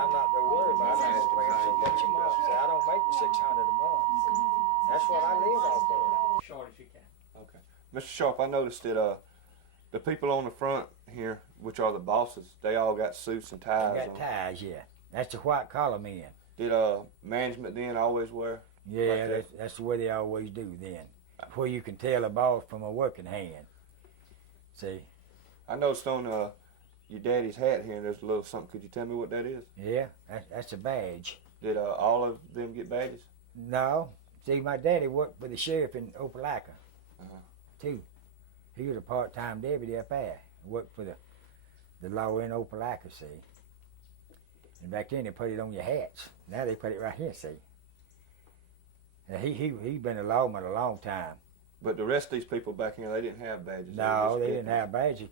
I'm not too worried about it. I just make so much a month. See, I don't make the 600 a month. That's what I live off of. Short as you can. Okay. Mr. Sharpe, I noticed that the people on the front here, which are the bosses, they all got suits and ties I got on. ties, yeah. That's the white collar men. Did management then always wear? Yeah, like that's the way they always do then. Where you can tell a boss from a working hand. See? I noticed on your daddy's hat here, there's a little something. Could you tell me what that is? Yeah, that's a badge. Did all of them get badges? No. See, my daddy worked for the sheriff in Opelika, too. He was a part-time deputy up there. Worked for the law in Opelika, see. And back then they put it on your hats. Now they put it right here, see. And he been a lawman a long time. But the rest of these people back here, they didn't have badges. No, they didn't have badges.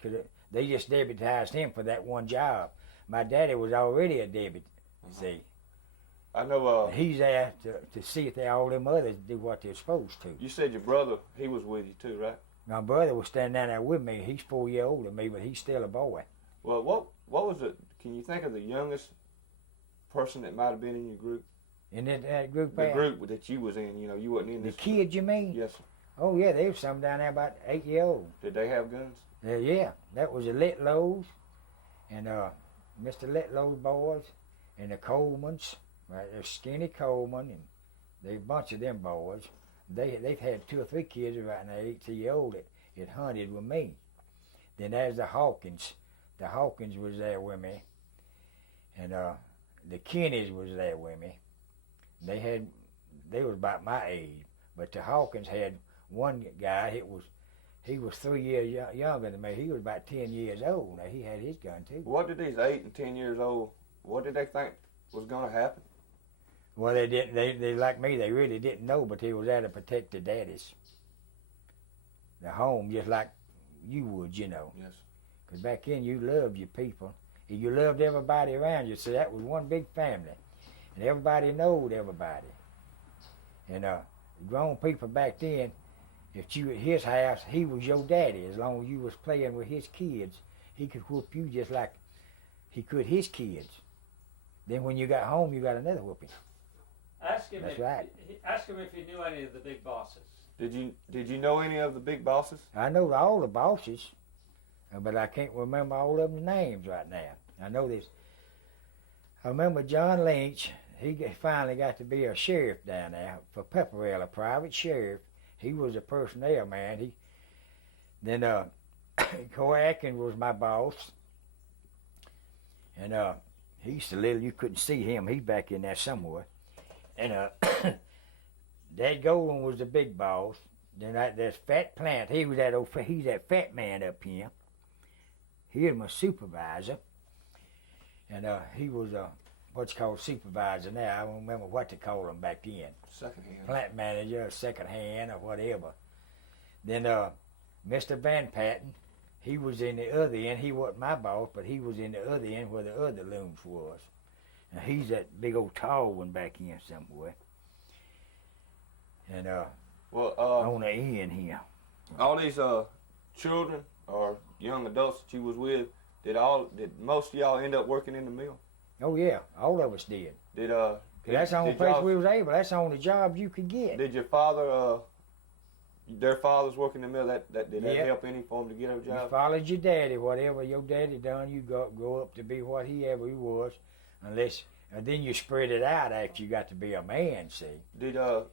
They just deputized him for that one job. My daddy was already a deputy, see. I know. He's there to see if all them others do what they're supposed to. You said your brother, he was with you too, right? My brother was standing down there with me. He's 4 years older than me, but he's still a boy. Well, what was it? Can you think of the youngest person that might have been in your group? In that group The there? group that you was in, you wasn't in The this. kids, you mean? Yes, sir. Oh, yeah, there was some down there about 8 years old. Did they have guns? Yeah, that was the Litlow's and Mr. Litlow's boys and the Colemans, right? There's Skinny Coleman and they a bunch of them boys. They've had 2 or 3 kids right now, 18 years old that hunted with me. Then there's the Hawkins. The Hawkins was there with me, and the Kennys was there with me. They was about my age, but the Hawkins had one guy. He was 3 years younger than me. He was about 10 years old. Now he had his gun too. What did these 8 and 10 years old? What did they think was going to happen? Well, they didn't. They like me. They really didn't know, but they was there to protect the daddies, the home, just like you would, Yes. Because back then you loved your people, and you loved everybody around you. So that was one big family, and everybody knowed everybody. And grown people back then, if you at his house, he was your daddy. As long as you was playing with his kids, he could whoop you just like he could his kids. Then when you got home, you got another whooping. Ask him That's if right. ask him if he knew any of the big bosses. Did you know any of the big bosses? I know all the bosses, but I can't remember all of them names right now. I know this. I remember John Lynch. He finally got to be a sheriff down there for Pepperell, a private sheriff. He was a personnel man. Then Coy Atkins was my boss, and he's so little you couldn't see him. He's back in there somewhere. And Dad Golden was the big boss. Then there's Fat Plant. He's that fat man up here. He was my supervisor, and he was what's called supervisor now. I don't remember what to call him back then. Second hand. Plant manager, second hand, or whatever. Then Mr. Van Patten, he was in the other end. He wasn't my boss, but he was in the other end where the other looms was. And he's that big old tall one back in somewhere. And on the end here. All these children or young adults that you was with, did most of y'all end up working in the mill? Oh yeah, all of us did. That's the only place we was able. That's the only job you could get. Did your father, their fathers working in the mill? Did that Yep. help any for them to get a You job? followed your daddy. Whatever your daddy done, you grow up to be what he ever was. And then you spread it out after you got to be a man, see.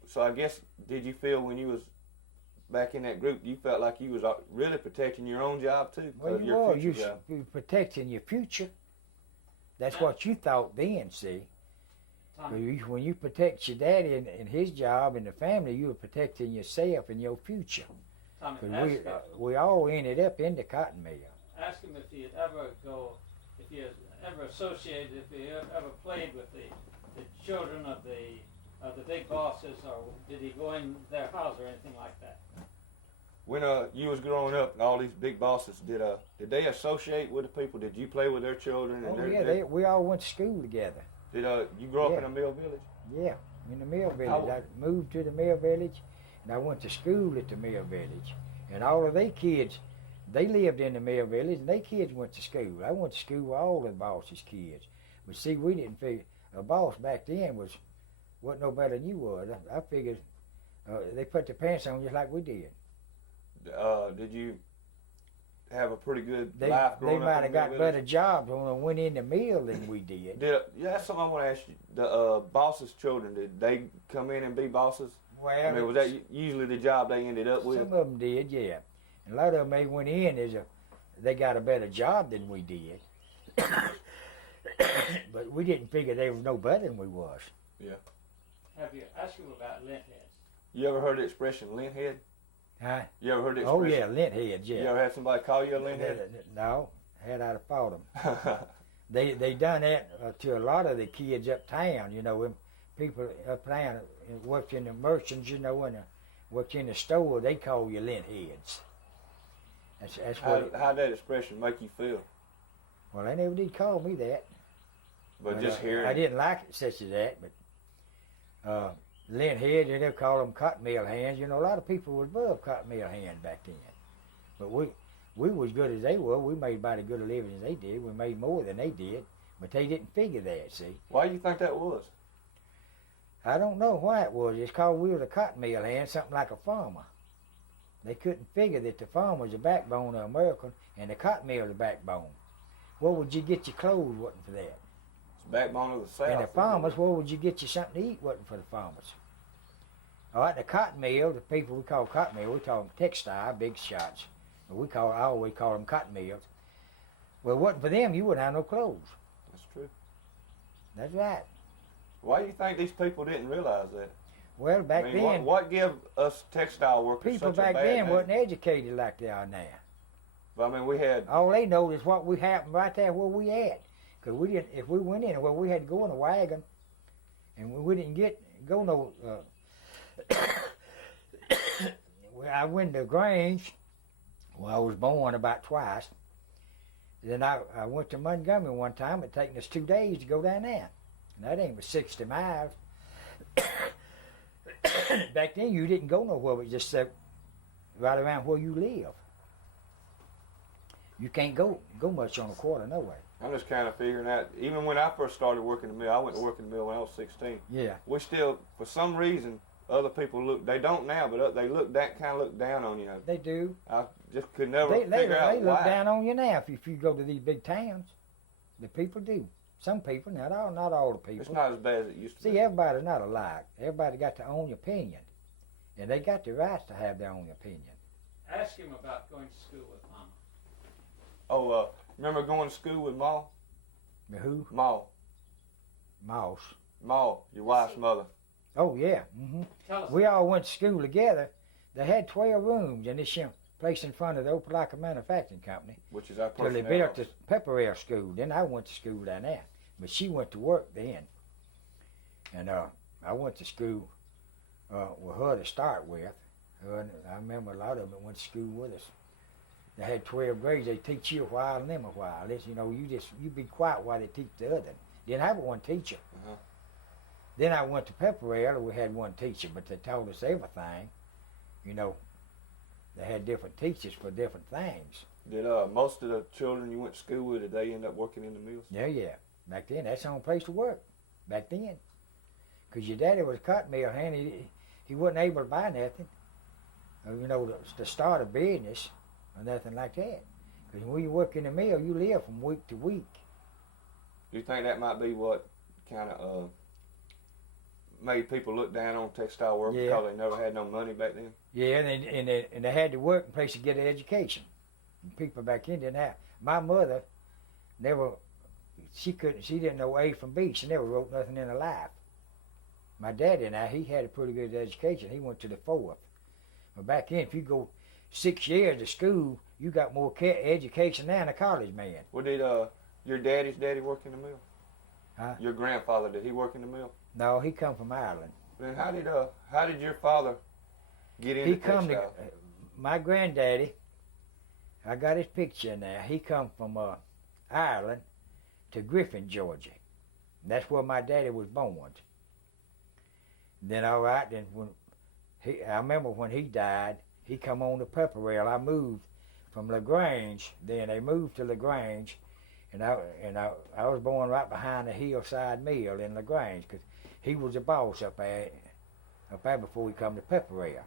So I guess, did you feel when you was back in that group, you felt like you was really protecting your own job too? Well, you was. You were protecting your future. That's what you thought then, see. When you protect your daddy and his job and the family, you were protecting yourself and your future. Tommy, We all ended up in the cotton mill. ask him if he'd ever associated, if he ever played with the children of the big bosses, or did he go in their house or anything like that? When you was growing up, and all these big bosses, did they associate with the people? Did you play with their children? And We all went to school together. Did you grow up in a mill village? Yeah, in the mill village. I moved to the mill village, and I went to school at the mill village. And all of their kids, they lived in the mill village, and their kids went to school. I went to school with all the boss's kids. But see, we didn't figure, a boss back then wasn't no better than you was. I figured they put their pants on just like we did. Did you have a pretty good They life growing might up have in the got village? better jobs when they went in the mill than we did. Yeah, that's something I want to ask you. The bosses' children, did they come in and be bosses? Well, I mean, was that usually the job they ended up with? some of them did, yeah. And a lot of them, they went in they got a better job than we did. But we didn't figure they was no better than we was. Yeah. Have you asked you about lint heads? You ever heard the expression lint head? Huh? You ever heard the Oh expression? yeah, lint heads, yeah. You ever had somebody call you a lint head? No, had I'd have fought them. They done that to a lot of the kids uptown, you know, when people uptown worked in the merchants, you know, and worked in the store, they call you lint heads. That's what. How'd that expression make you feel? Well, they never did call me that. But just hearing I didn't like it such as that, but lint heads, they call them cotton mill hands. You know, a lot of people was above cotton mill hands back then. But we was good as they were. We made about as good a living as they did. We made more than they did, but they didn't figure that, see. Why do you think that was? I don't know why it was. It's called we was a cotton mill hand, something like a farmer. They couldn't figure that the farm was the backbone of America and the cotton mill the backbone. Where would you get your clothes wasn't for that? It's the backbone of the South. And the farmers, where would you get you something to eat wasn't for the farmers. All right, the cotton mill, the people we call cotton mill, we call them textile, big shots. But I always call them cotton mills. Well, it wasn't for them, you wouldn't have no clothes. That's true. That's right. Why do you think these people didn't realize that? Well, back then, what give us textile workers people such a back bad then name? wasn't educated like they are now. But, I mean, we had. All they know is what we happened right there where we at. Because we didn't, if we went in, well, we had to go in a wagon, and we didn't go no. I went to Grange, where I was born about twice. Then I went to Montgomery one time. It taken us 2 days to go down there. And that ain't but 60 miles. Back then, you didn't go nowhere, but just right around where you live. You can't go much on a quarter, no way. I'm just kind of figuring out, even when I first started working the mill, I went to work in the mill when I was 16. Yeah. We still, for some reason, other people they don't now, but they look down on you. They do. I just could never figure out They why. look down on you now if you go to these big towns. The people do. Some people, not all the people. It's not as bad as it used to See, be. everybody's not alike. Everybody got their own opinion. And they got the right to have their own opinion. Ask him about going to school with Mama. Oh, remember going to school with Ma? Who? Ma. Moss. Ma, your wife's mother. Oh, yeah. Mm-hmm. Tell us. We all went to school together. They had 12 rooms in this place in front of the Opelika Manufacturing Company. Which is our Till they personnel built the pepper air school. Then I went to school down there. But she went to work then. And I went to school with her to start with. I remember a lot of them went to school with us. They had 12 grades. They teach you a while and them a while. You be quiet while they teach the other. Didn't have one teacher. Uh-huh. Then I went to Pepperell. We had one teacher, but they taught us everything. You know, they had different teachers for different things. Did most of the children you went to school with, did they end up working in the mills? Yeah. Back then, that's the only place to work. Back then. Because your daddy was a cotton mill hand. He wasn't able to buy nothing. To start a business or nothing like that. Because when you work in the mill, you live from week to week. Do you think that might be what kind of made people look down on textile work because they never had no money back then? Yeah, and they had to work in place to get an education. And people back then didn't have. My mother she didn't know A from B. She never wrote nothing in her life. My daddy and he had a pretty good education. He went to the 4th. But back then, if you go 6 years to school, you got more education than a college man. Well, did your daddy's daddy work in the mill? Huh? Your grandfather, did he work in the mill? No, he come from Ireland. Then how did your father get into textile? My granddaddy, I got his picture now. He come from Ireland to Griffin, Georgia. That's where my daddy was born. Then I remember when he died, he come on to Pepperell. I moved from LaGrange. Then they moved to LaGrange, And I was born right behind the Hillside Mill in LaGrange, because he was the boss up there before we come to Pepperell.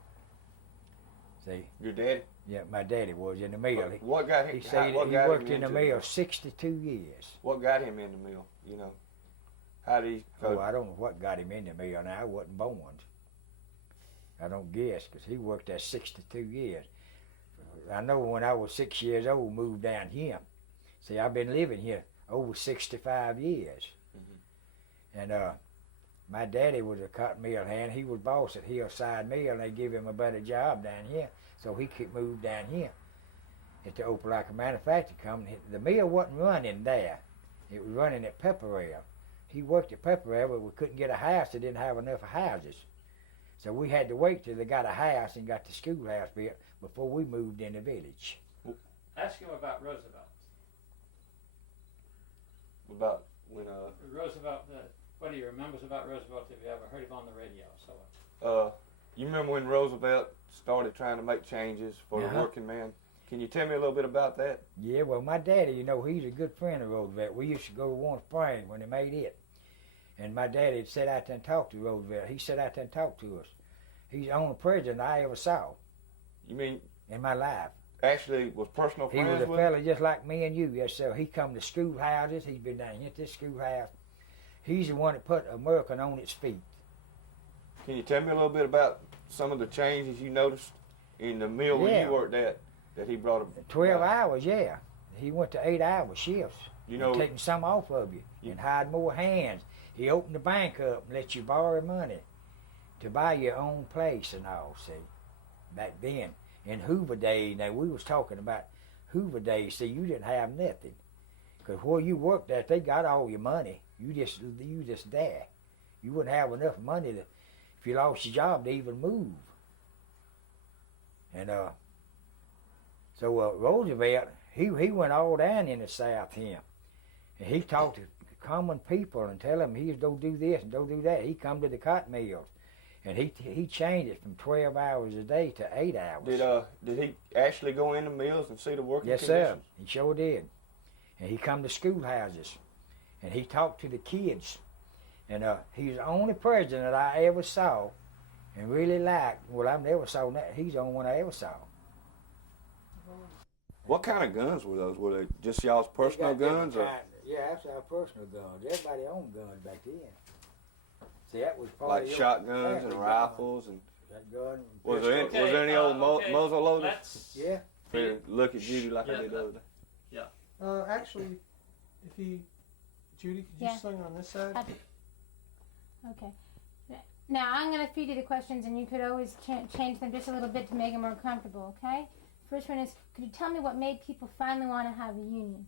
See? Your daddy? Yeah, my daddy was in the mill. What got him? He said he worked in the mill 62 years. What got him in the mill? You know, how did he? Oh, I don't know what got him in the mill. Now I wasn't born. I don't guess, because he worked there 62 years. I know when I was 6 years old, moved down here. See, I've been living here over 65 years. Mm-hmm. And my daddy was a cotton mill hand. He was boss at Hillside Mill, and they give him a better job down here, so he could move down here at the Opelika Manufacturing Company. The mill wasn't running there. It was running at Pepperell. He worked at Pepperell, but we couldn't get a house. They didn't have enough houses. So we had to wait till they got a house and got the schoolhouse built before we moved in the village. Ask him about Roosevelt. About when Roosevelt, what he remembers about Roosevelt, if you ever heard him on the radio. So. You remember when Roosevelt started trying to make changes for the working man? Can you tell me a little bit about that? Yeah, well, my daddy, you know, he's a good friend of Roosevelt. We used to go to Warm Springs when they made it. And my daddy had sat out there and talked to Roosevelt. He sat out there and talked to us. He's the only president I ever saw. You mean? In my life. Actually was personal friends with him? He was a fella just like me and you, yes sir. He come to schoolhouses. He's been down here at this schoolhouse. He's the one that put America on its feet. Can you tell me a little bit about some of the changes you noticed in the mill where you worked at that he brought up? 12 hours, yeah. He went to 8-hour shifts. You know, taking some off of you and hired more hands. He opened the bank up and let you borrow money to buy your own place and all, see, back then. In Hoover days, now we was talking about Hoover days, see, you didn't have nothing. Because where you worked at, they got all your money. You just there. You wouldn't have enough money to, if you lost your job, to even move. And so Roosevelt, he went all down in the South here. And he talked to common people and tell them he's don't do this and don't do that. He come to the cotton mills. And he changed it from 12 hours a day to 8 hours. Did he actually go in the mills and see the working conditions? Yes, sir. He sure did. And he come to schoolhouses. And he talked to the kids. And he's the only president that I ever saw and really liked. Well, I've never saw that. He's the only one I ever saw. What kind of guns were those? Were they just y'all's personal guns? Or? Yeah, that's our personal guns. Everybody owned guns back then. See, that was part like of shotguns and rifles and. That gun. Was there any old muzzle loaders? Yeah. Look at Judy like I did the other day. Yeah. Actually, Judy, could you sing on this side? Okay. Now I'm going to feed you the questions, and you could always change them just a little bit to make them more comfortable. Okay. First one is, could you tell me what made people finally want to have a union?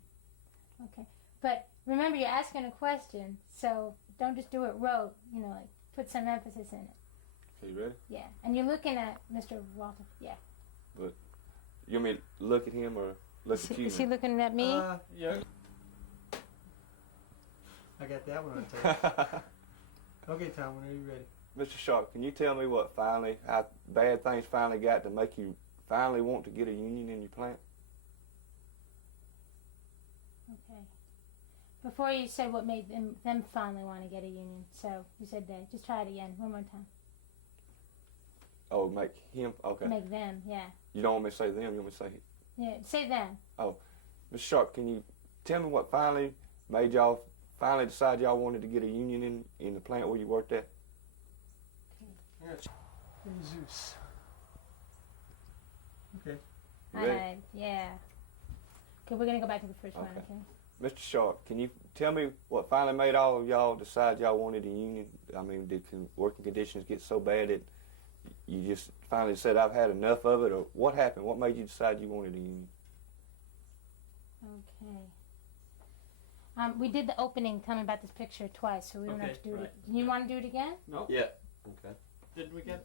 Okay. But remember, you're asking a question, so don't just do it rote. You know, like put some emphasis in it. So you ready? Yeah. And you're looking at Mr. Walter. Yeah. But you want me to look at him or look at you? Is he looking at me? Yeah. I got that one on tape. Okay, Tom, when are you ready? Mr. Sharpe, can you tell me how bad things finally got to make you finally want to get a union in your plant? Okay. Before you said what made them finally want to get a union, so you said that. Just try it again, one more time. Oh, make him? Okay. Make them, yeah. You don't want me to say them, you want me to say him? Yeah, say them. Oh, Mr. Sharpe, can you tell me what finally made y'all decide y'all wanted to get a union in the plant where you worked at? Jesus. Okay. Alright, yeah. Okay, we're going to go back to the first one, okay? Mr. Sharpe, can you tell me what finally made all of y'all decide y'all wanted a union? I mean, did working conditions get so bad that you just finally said, I've had enough of it, or what happened? What made you decide you wanted a union? Okay. We did the opening, tell me about this picture twice, so we don't have to do it. You want to do it again? No. Yeah. Okay. Didn't we get?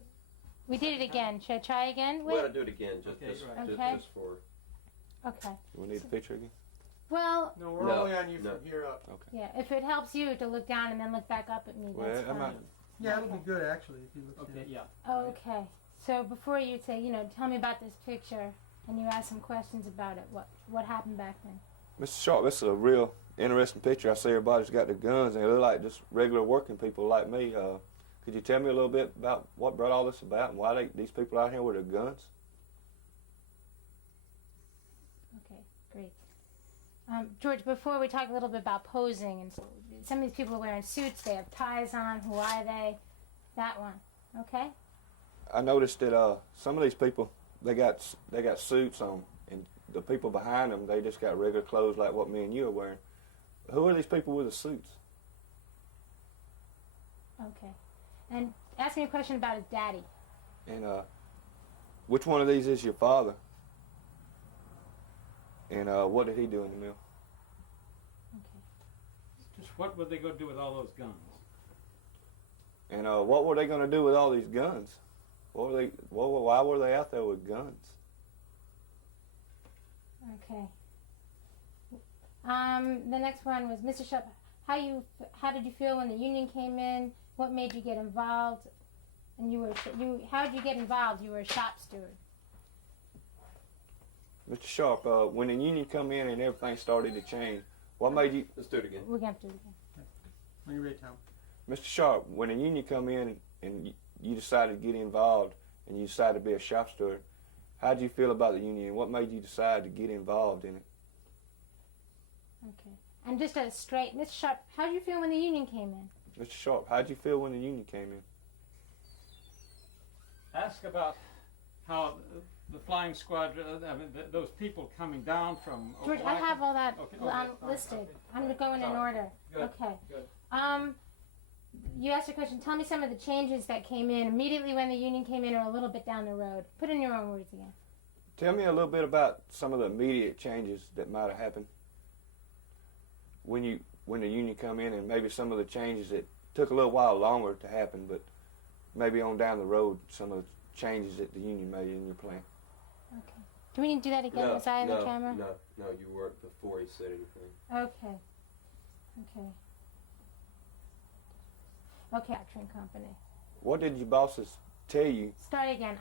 We did it again. Should I try again? We gotta do it again, just Okay. just for. Okay. You need a picture again? Well. No, we're only on you from here up. Okay. Yeah, if it helps you to look down and then look back up at me, that's fine. Yeah, it'll be good actually if you look Okay, yeah. Okay. So before you say, tell me about this picture, and you ask some questions about it, what happened back then? Mr. Sharpe, this is a real interesting picture. I see everybody's got their guns, and they look like just regular working people like me. Could you tell me a little bit about what brought all this about and why these people out here with their guns? Okay, great. George, before we talk a little bit about posing, and some of these people are wearing suits, they have ties on, who are they? That one, okay? I noticed that some of these people, they got suits on, and the people behind them, they just got regular clothes like what me and you are wearing. Who are these people with the suits? Okay. And ask me a question about his daddy. And which one of these is your father? And what did he do in the mill? Okay. Just what were they going to do with all those guns? And what were they going to do with all these guns? Why were they out there with guns? Okay. The next one was Mr. Sharpe. How did you feel when the union came in? What made you get involved? And how did you get involved? You were a shop steward. Mr. Sharpe, when the union come in and everything started to change, what made you? Let's do it again. We're going to have to do it again. When you're ready, Tom. Mr. Sharpe, when the union come in and you decided to get involved and you decided to be a shop steward, how did you feel about the union? What made you decide to get involved in it? Okay. And just a straight, Mr. Sharpe, how did you feel when the union came in? Mr. Sharpe, how did you feel when the union came in? Ask about how the flying squadron, those people coming down from George, I Opelika. have all that Okay, listed. okay. I'm going in order. Good, Okay. good. You asked a question. Tell me some of the changes that came in immediately when the union came in or a little bit down the road. Put in your own words again. Tell me a little bit about some of the immediate changes that might have happened when the union come in, and maybe some of the changes that took a little while longer to happen, but maybe on down the road, some of the changes that the union made in your plan. Okay. Do we need to do that again? Was I in the camera? No, you weren't before he said anything. Okay. Okay. Okay, Manufacturing Company. What did your bosses tell you? Start again.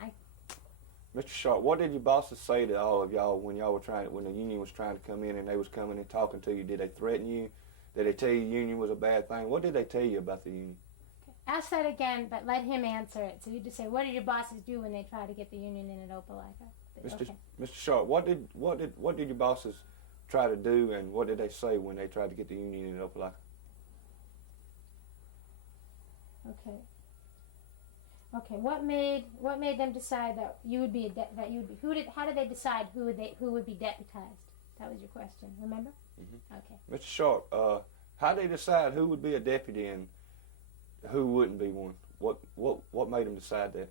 Mr. Sharpe, what did your bosses say to all of y'all when the union was trying to come in and they was coming and talking to you? Did they threaten you? Did they tell you the union was a bad thing? What did they tell you about the union? Ask that again, but let him answer it. So you just say, what did your bosses do when they tried to get the union in at Opelika? Okay. Mr. Sharpe, what did your bosses try to do, and what did they say when they tried to get the union in Opelika? Okay. Okay. What made them decide that you would be how did they decide who would be deputized? That was your question. Remember? Mm-hmm. Okay. Mr. Sharpe, how did they decide who would be a deputy and who wouldn't be one? What made them decide that?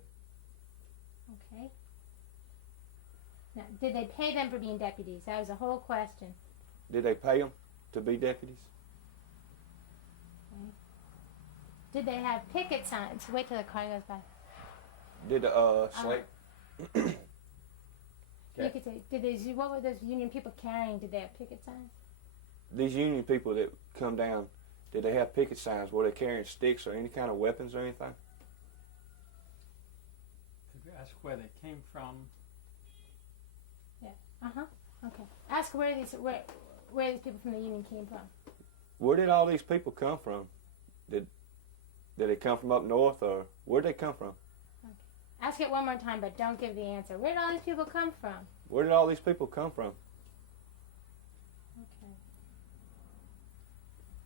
Okay. Now, did they pay them for being deputies? That was the whole question. Did they pay them to be deputies? Okay. Did they have picket signs? Wait till the car goes by. Did Slate? You could say, what were those union people carrying? Did they have picket signs? these union people that come down, did they have picket signs? Were they carrying sticks or any kind of weapons or anything? Could you ask where they came from? Yeah. Okay. Ask where these people from the union came from. Where did all these people come from? Did they come from up north, or where did they come from? Okay. Ask it one more time, but don't give the answer. Where did all these people come from? Where did all these people come from? Okay.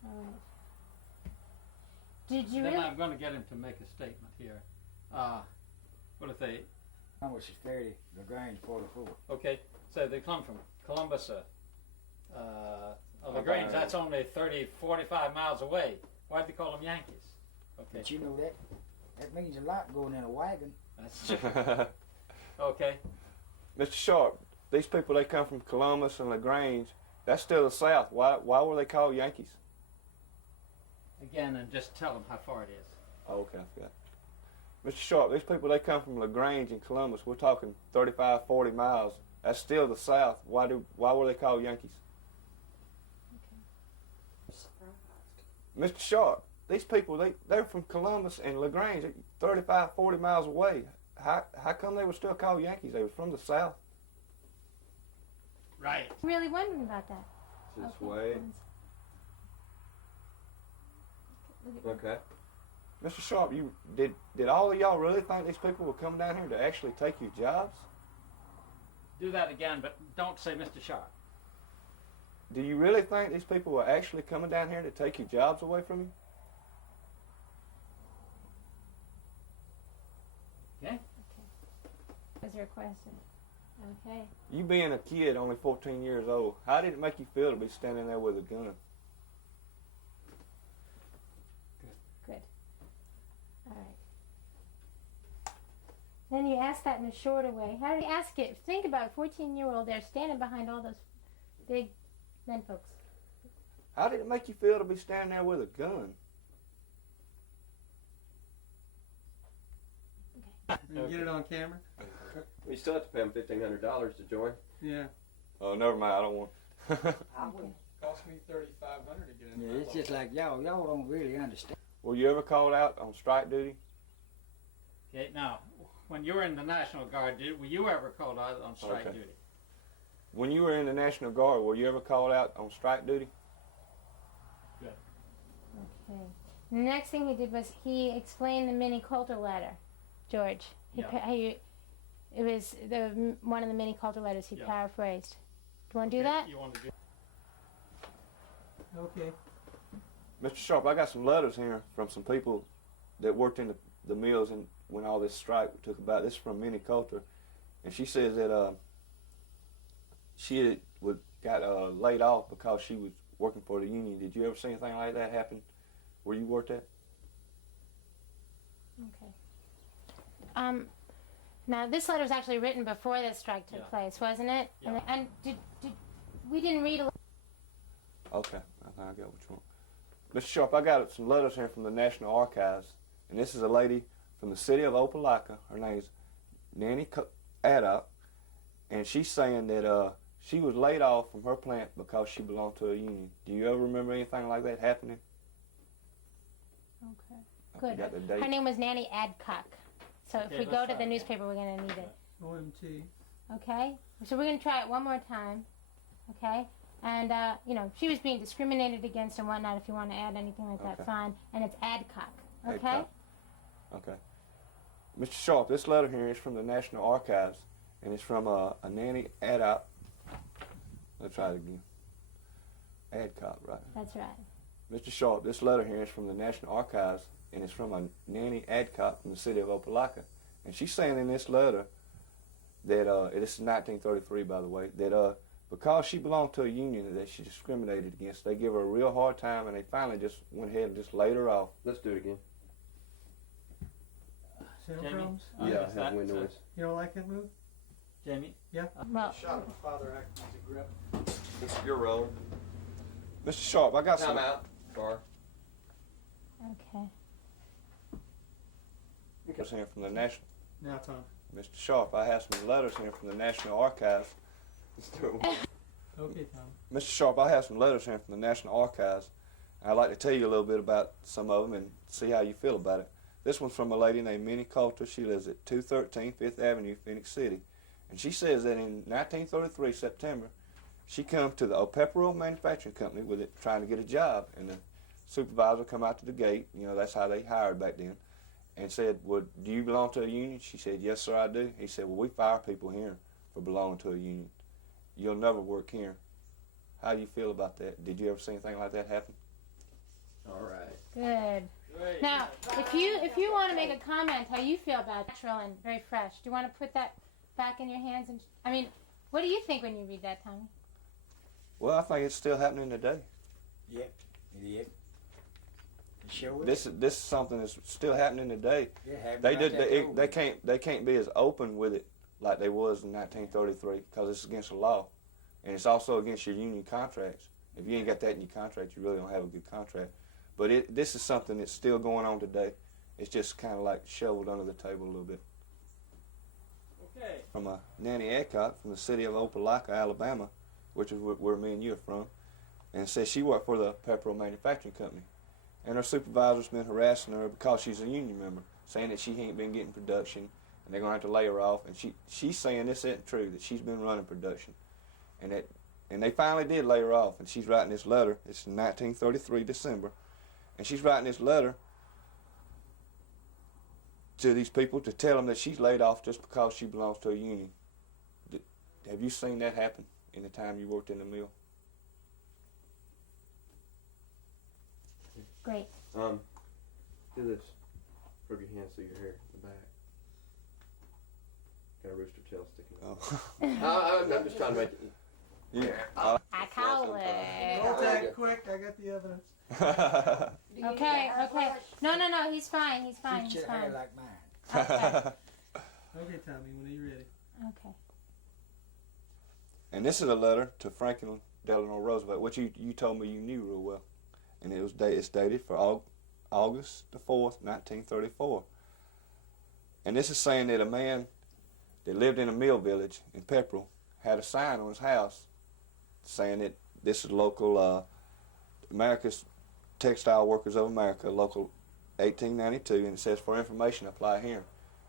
All right. Did you Then really? I'm going to get him to make a statement here. What if they? Columbus is 30, LaGrange 44. Okay, so they come from Columbus. LaGrange, that's only 30, 45 miles away. Why'd they call them Yankees? Okay. But you know that means a lot going in a wagon. That's true. Okay. Mr. Sharpe, these people, they come from Columbus and LaGrange. That's still the South. Why were they called Yankees? Again, and just tell them how far it is. Oh, okay, I forgot. Mr. Sharpe, these people, they come from LaGrange and Columbus. We're talking 35, 40 miles. That's still the South. Why were they called Yankees? Mr. Sharpe, these people, they're from Columbus and LaGrange, 35, 40 miles away. How come they were still called Yankees? They were from the South. Right. I'm really wondering about that. Just Okay. wait. Look at Okay. Mr. Sharpe, you did all of y'all really think these people were coming down here to actually take your jobs? Do that again, but don't say Mr. Sharpe. Do you really think these people were actually coming down here to take your jobs away from you? Okay? Was your question? Okay. You being a kid, only 14 years old, how did it make you feel to be standing there with a gun? Good. All right. Then you ask that in a shorter way. How did you ask it? Think about a 14-year-old there standing behind all those big men folks. How did it make you feel to be standing there with a gun? You get it on camera? You still have to pay them $1,500 to join. Yeah. Oh, never mind. I don't want. I wouldn't. Cost me $3,500 to get in. Yeah, it's just like y'all don't really understand. Were you ever called out on strike duty? Okay, now, when you were in the National Guard, were you ever called out on strike Okay. duty? When you were in the National Guard, were you ever called out on strike duty? Okay. The next thing he did was he explained the Minnie Coulter letter, George. It was one of the Minnie Coulter letters he Yeah. paraphrased. Do you want to do Okay, that? You want to do Okay. Mr. Sharpe, I got some letters here from some people that worked in the mills and when all this strike took about. This is from Minnie Coulter, and she says that she got laid off because she was working for the union. Did you ever see anything like that happen where you worked at? Okay. Now this letter was actually written before this strike took Yeah. place, wasn't it? Yeah. And did we didn't read a Okay, I think I got what you want. Mr. Sharpe, I got some letters here from the National Archives, and this is a lady from the city of Opelika. Her name's Nanny Addock, and she's saying that she was laid off from her plant because she belonged to a union. Do you ever remember anything like that happening? Okay. You Good. got the date? Her name was Nanny Adcock. So Okay, if we let's go to try the it. newspaper, we're going to need it. OMT. Okay? So we're going to try it one more time. Okay? And, she was being discriminated against and whatnot. If you want to add anything like that, Okay. fine. And it's Adcock. Okay? Adcock. Okay. Mr. Sharpe, this letter here is from the National Archives, and it's from a Nanny Addock. Let's try it again. Adcock, right? That's right. Mr. Sharpe, this letter here is from the National Archives, and it's from a Nanny Adcock from the city of Opelika. And she's saying in this letter that, this is 1933, by the way, that because she belonged to a union that she discriminated against, they give her a real hard time, and they finally just went ahead and just laid her off. Let's do it again. Sound Jamie? problems? Yeah, I is have that- wind so- noise. You don't like that move? Jamie? Well, Shot my father acting as a grip. You're rolling. Mr. Sharpe, I got Time some. out. Bar. okay. Letters here from the National. Now, Tom. Mr. Sharpe, I have some letters here from the National Archives. Let's do it. Okay, Tom. Mr. Sharpe, I have some letters here from the National Archives. I'd like to tell you a little bit about some of them and see how you feel about it. This one's from a lady named Minnie Coulter. She lives at 213 Fifth Avenue, Phoenix City. And she says that in 1933, September, she come to the Opepero Manufacturing Company with it, trying to get a job. And the supervisor come out to the gate, that's how they hired back then, and said, well, do you belong to a union? She said, yes, sir, I do. He said, well, we fire people here for belonging to a union. You'll never work here. How do you feel about that? Did you ever see anything like that happen? All right. Good. Great. Now, if you want to make a comment how you feel about it, natural and very fresh, do you want to put that back in your hands? And what do you think when you read that, Tommy? Well, I think it's still happening today. Yep, it is. It sure This is something that's still happening today. It happened They like did. that too. They can't be as open with it like they was in 1933 because it's against the law, and it's also against your union contracts. If you ain't got that in your contract, you really don't have a good contract. But this is something that's still going on today. It's just kind of like shoveled under the table a little bit. Okay. From a Nanny Adcock from the city of Opelika, Alabama, which is where me and you are from, and says she worked for the Pepperell Manufacturing Company. And her supervisor's been harassing her because she's a union member, saying that she ain't been getting production, and they're going to have to lay her off. And she's saying this isn't true, that she's been running production, and And they finally did lay her off, and she's writing this letter. It's 1933 December, and she's writing this letter to these people to tell them that she's laid off just because she belongs to a union. Have you seen that happen in the time you worked in the mill? Great. Do this. Rub your hands through your hair in the back. Got a rooster tail sticking out. Oh. I'm just trying to make it. Yeah. I call it. Don't attack quick. I got the evidence. Okay, okay. No, he's fine, he's fine, Treat he's your hair fine. like mine. Okay, Okay, Tommy, when are you ready? okay. And this is a letter to Franklin Delano Roosevelt, which you told me you knew real well. And it's dated for August the 4th, 1934. And this is saying that a man that lived in a mill village in Pepperell had a sign on his house saying that this is local America's Textile Workers of America, local 1892, and it says for information apply here.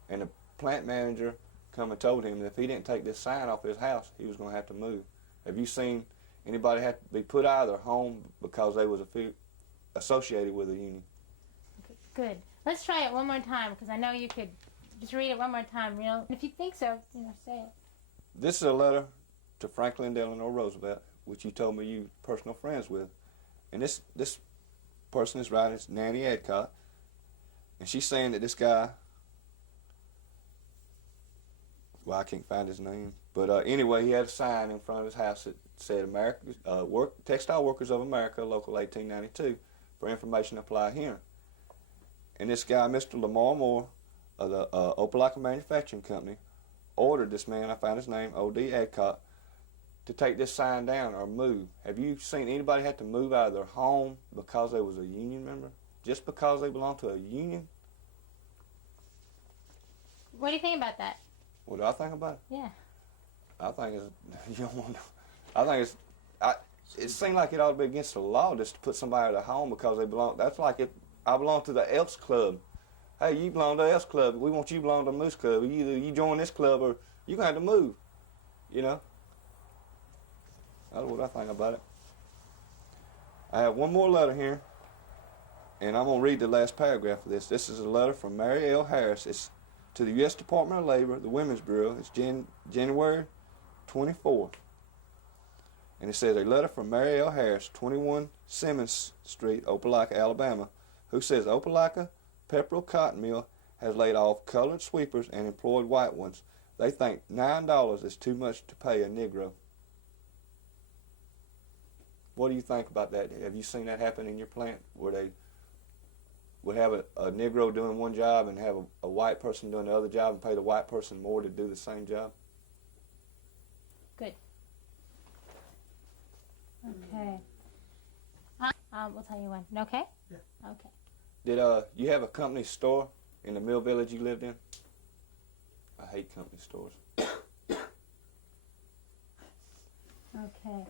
And the plant manager come and told him that if he didn't take this sign off his house, he was going to have to move. Have you seen anybody have to be put out of their home because they was associated with a union? Okay, good. Let's try it one more time, because I know you could just read it one more time, if you think so, say it. This is a letter to Franklin Delano Roosevelt, which you told me you personal friends with. And this person is writing, it's Nanny Adcock, and she's saying that this guy, well, I can't find his name, but anyway, he had a sign in front of his house that said Textile Workers of America, local 1892, for information apply here. And this guy, Mr. Lamar Moore of the Opelika Manufacturing Company, ordered this man, I found his name, O.D. Adcock, to take this sign down or move. Have you seen anybody have to move out of their home because they was a union member? Just because they belong to a union? What do you think about that? What do I think about it? Yeah. I think it's, you don't want to, I think it's, it seems like it ought to be against the law just to put somebody out of their home because they belong. That's like if I belong to the Elks Club. Hey, you belong to the Elks Club. We want you to belong to the Moose Club. Either you join this club or you're going to have to move. You know? That's what I think about it. I have one more letter here, and I'm going to read the last paragraph of this. This is a letter from Mary L. Harris. It's to the U.S. Department of Labor, the Women's Bureau. It's January 24. And it says, a letter from Mary L. Harris, 21 Simmons Street, Opelika, Alabama, who says Opelika Pepperell Cotton Mill has laid off colored sweepers and employed white ones. They think $9 is too much to pay a Negro. What do you think about that? Have you seen that happen in your plant where they would have a Negro doing one job and have a white person doing the other job and pay the white person more to do the same job? Good. Okay. We'll tell you when. Okay? Yeah. Okay. Did you have a company store in the mill village you lived in? I hate company stores. Okay.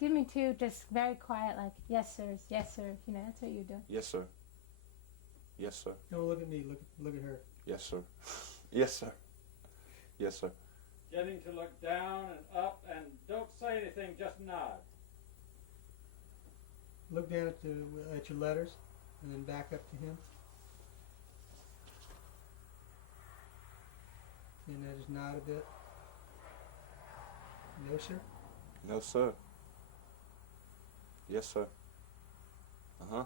Give me two just very quiet, like, yes, sir, yes, sir. That's what you do. Yes, sir. Yes, sir. Don't look at me. Look at her. Yes, sir. Yes, sir. Yes, sir. Getting to look down and up, and don't say anything, just nod. Look down at your letters, and then back up to him. And then just nod a bit. No, sir. No, sir. Yes, sir. Uh-huh.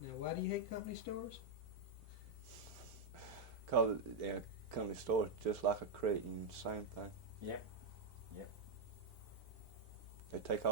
Now, why do you hate company stores? Because company store is just like a credit union, same thing. Yep. Yep. They take all